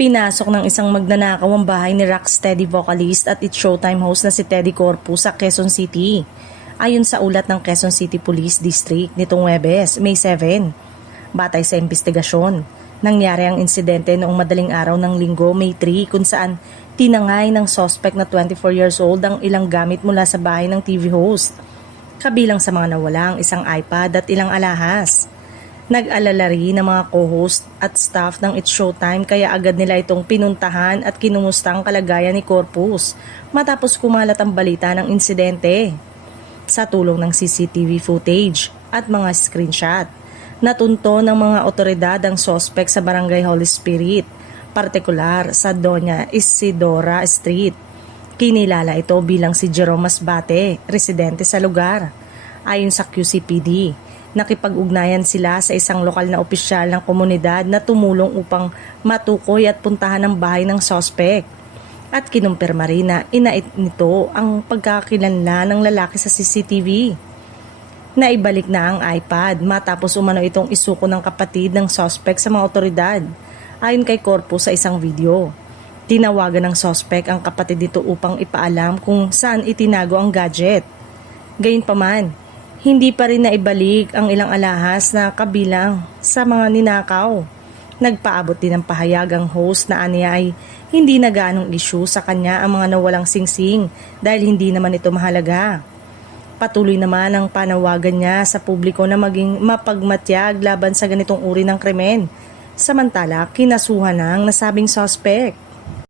Pinasok ng isang magnanakaw ang bahay ni Rocksteady vocalist at It's Showtime host na si Teddy Corpus sa Quezon City. Ayon sa ulat ng Quezon City Police District nitong Huwebes, May 7. Batay sa investigasyon, nangyari ang insidente noong madaling araw ng Linggo, May 3, kung saan tinangay ng suspect na 24 years old ang ilang gamit mula sa bahay ng TV host. Kabilang sa mga nawala ang isang iPad at ilang alahas. Nag-alala rin ng mga co-host at staff ng It's Showtime kaya agad nila itong pinuntahan at kinumusta ang kalagayan ni Corpus matapos kumalat ang balita ng insidente. Sa tulong ng CCTV footage at mga screenshot, natunto ng mga otoridad ang suspect sa Barangay Holy Spirit, partikular sa Doña Isidora Street. Kinilala ito bilang si Jerome Masbate, residente sa lugar. Ayon sa QCPD, nakipag-ugnayan sila sa isang lokal na opisyal ng komunidad na tumulong upang matukoy at puntahan ang bahay ng suspect. At kinumpirma rin na inait nito ang pagkakakilanlan ng lalaki sa CCTV. Naibalik na ang iPad matapos umano itong isuko ng kapatid ng suspect sa mga otoridad. Ayon kay Corpus sa isang video, tinawagan ng suspect ang kapatid nito upang ipaalam kung saan itinago ang gadget. Gayunpaman, hindi pa rin naibalik ang ilang alahas na kabilang sa mga ninakaw. Nagpaabot din ng pahayag ang host na aniya ay hindi na gaanong issue sa kanya ang mga nawalang singsing dahil hindi naman ito mahalaga. Patuloy naman ang panawagan niya sa publiko na maging mapagmatyag laban sa ganitong uri ng krimen. Samantala, kinasuhan ng nasabing suspect.